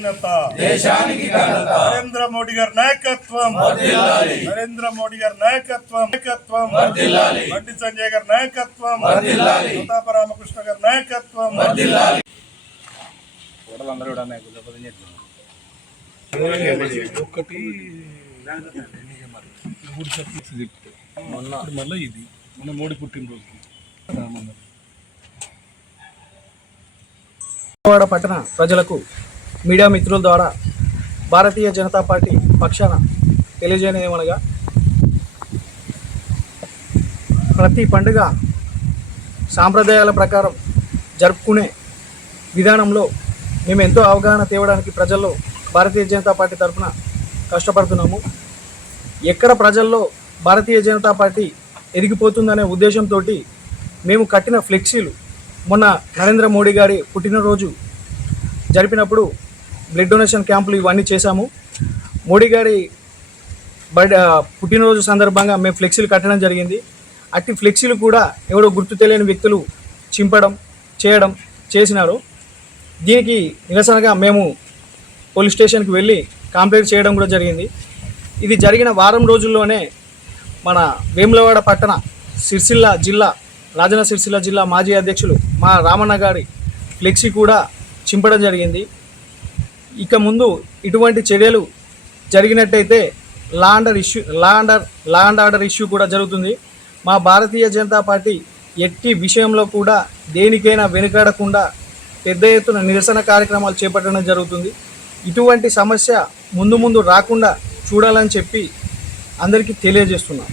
ఘనత దేశానికి ఘనత. నరేంద్ర మోడీ గారి నాయకత్వం. నరేంద్ర మోడీ గారి నాయకత్వం. నాయకత్వం. బండి సంజయ్ గారి నాయకత్వం. ప్రతాప రామకృష్ణ గారి నాయకత్వం. వర్ధిల్లాలి. ఒకటి మూడు సర్వీస్ చెప్తే మొన్న మళ్ళీ ఇది. మన మోడీ పుట్టినరోజుకి. రామన్న విజయవాడ పట్టణ ప్రజలకు మీడియా మిత్రుల ద్వారా భారతీయ జనతా పార్టీ పక్షాన తెలియజేయనేమనగా ప్రతి పండుగ సాంప్రదాయాల ప్రకారం జరుపుకునే విధానంలో మేము ఎంతో అవగాహన తేవడానికి ప్రజల్లో భారతీయ జనతా పార్టీ తరఫున కష్టపడుతున్నాము. ఎక్కడ ప్రజల్లో భారతీయ జనతా పార్టీ ఎదిగిపోతుందనే ఉద్దేశంతో మేము కట్టిన ఫ్లెక్సీలు మొన్న నరేంద్ర మోడీ గారి పుట్టినరోజు జరిపినప్పుడు బ్లడ్ డొనేషన్ క్యాంపులు ఇవన్నీ చేశాము. మోడీ గారి బర్త్ పుట్టినరోజు సందర్భంగా మేము ఫ్లెక్సీలు కట్టడం జరిగింది. అట్టి ఫ్లెక్సీలు కూడా ఎవరో గుర్తు తెలియని వ్యక్తులు చింపడం చేయడం చేసినారు. దీనికి నిరసనగా మేము పోలీస్ స్టేషన్కి వెళ్ళి కంప్లైంట్ చేయడం కూడా జరిగింది. ఇది జరిగిన వారం రోజుల్లోనే మన వేములవాడ పట్టణ సిరిసిల్ల జిల్లా రాజన్న సిరిసిల్ల జిల్లా మాజీ అధ్యక్షులు మా రామన్న గారి ఫ్లెక్సీ కూడా చింపడం జరిగింది. ఇక ముందు ఇటువంటి చర్యలు జరిగినట్టయితే law under issue law under law and order issue కూడా జరుగుతుంది. మా భారతీయ జనతా పార్టీ ఎట్టి విషయంలో కూడా దేనికైనా వెనుకాడకుండా పెద్ద ఎత్తున నిరసన కార్యక్రమాలు చేపట్టడం జరుగుతుంది. ఇటువంటి సమస్య ముందు ముందు రాకుండా చూడాలని చెప్పి అందరికీ తెలియజేస్తున్నాం.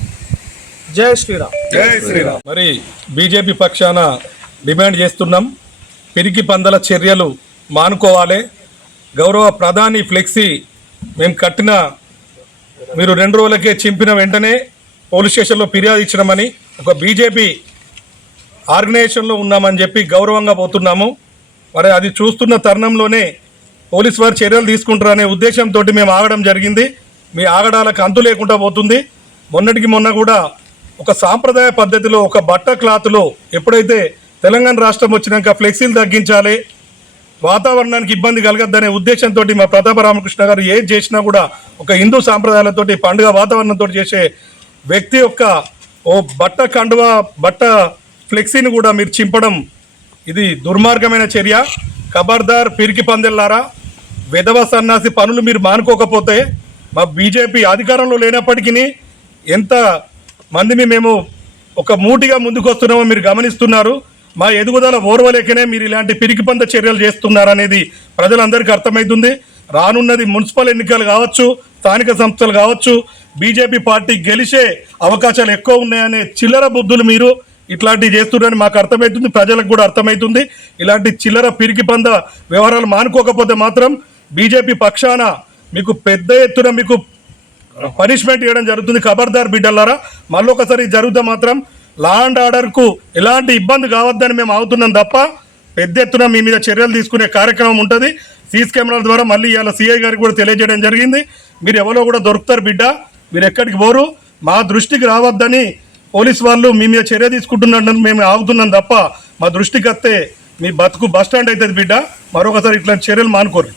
జై శ్రీరామ్. జై శ్రీరామ్. మరి బీజేపీ పక్షాన డిమాండ్ చేస్తున్నాం. పిరికి పందల చర్యలు మానుకోవాలి. గౌరవ ప్రధాని ఫ్లెక్సీ మేము కట్టిన మీరు రెండు రోజులకే చింపిన వెంటనే పోలీస్ స్టేషన్లో ఫిర్యాదు ఇచ్చినామని ఒక బీజేపీ ఆర్గనైజేషన్లో ఉన్నామని చెప్పి గౌరవంగా పోతున్నాము. మరి అది చూస్తున్న తరుణంలోనే పోలీస్ వారు చర్యలు తీసుకుంటారనే ఉద్దేశంతో మేము ఆగడం జరిగింది. మీ ఆగడాలకు అంతు లేకుండా పోతుంది. మొన్నటికి మొన్న కూడా ఒక సాంప్రదాయ పద్ధతిలో ఒక బట్ట క్లాత్లో ఎప్పుడైతే తెలంగాణ రాష్ట్రం వచ్చినాక ఫ్లెక్సీలు తగ్గించాలి వాతావరణానికి ఇబ్బంది కలగద్దనే ఉద్దేశంతో మా ప్రతాప రామకృష్ణ గారు ఏది చేసినా కూడా ఒక హిందూ సాంప్రదాయాలతోటి పండుగ వాతావరణంతో చేసే వ్యక్తి యొక్క ఓ బట్ట కండువ బట్ట ఫ్లెక్సీని కూడా మీరు చింపడం ఇది దుర్మార్గమైన చర్య. ఖబర్దార్ పిరికి పందెల్లారా విధవ సన్నాసి పనులు మీరు మానుకోకపోతే మా బీజేపీ అధికారంలో లేనప్పటికీ ఎంత మందిని మేము ఒక మూటిగా ముందుకు వస్తున్నామో మీరు గమనిస్తున్నారు. మా ఎదుగుదల ఓర్వలేకనే మీరు ఇలాంటి పిరికిపంద చర్యలు చేస్తున్నారనేది ప్రజలందరికీ అర్థమవుతుంది రానున్నది మున్సిపల్ ఎన్నికలు కావచ్చు స్థానిక సంస్థలు కావచ్చు బీజేపీ పార్టీ గెలిచే అవకాశాలు ఎక్కువ ఉన్నాయనే చిల్లర బుద్ధులు మీరు ఇట్లాంటివి చేస్తున్నారని మాకు అర్థమవుతుంది ప్రజలకు కూడా అర్థమవుతుంది ఇలాంటి చిల్లర పిరికి పంద వ్యవహారాలు మానుకోకపోతే మాత్రం బీజేపీ పక్షాన మీకు పెద్ద ఎత్తున మీకు పనిష్మెంట్ ఇవ్వడం జరుగుతుంది. ఖబర్దార్ బిడ్డలారా మళ్ళీ ఒకసారి మాత్రం లా అండ్ ఆర్డర్కు ఎలాంటి ఇబ్బంది కావద్దని మేము అవుతున్నాం తప్ప పెద్ద ఎత్తున మీ మీద చర్యలు తీసుకునే కార్యక్రమం ఉంటుంది. సీసీ కెమెరాల ద్వారా మళ్ళీ ఇవాళ సీఐ గారికి కూడా తెలియజేయడం జరిగింది. మీరు ఎవరో కూడా దొరుకుతారు బిడ్డ మీరు ఎక్కడికి పోరు. మా దృష్టికి రావద్దని పోలీస్ వాళ్ళు మీ మీద చర్య తీసుకుంటున్నారని మేము ఆగుతున్నాం తప్ప మా దృష్టికి వస్తే మీ బతుకు బస్ స్టాండ్ అవుతుంది బిడ్డ. మరొకసారి ఇట్లాంటి చర్యలు మానుకోరు.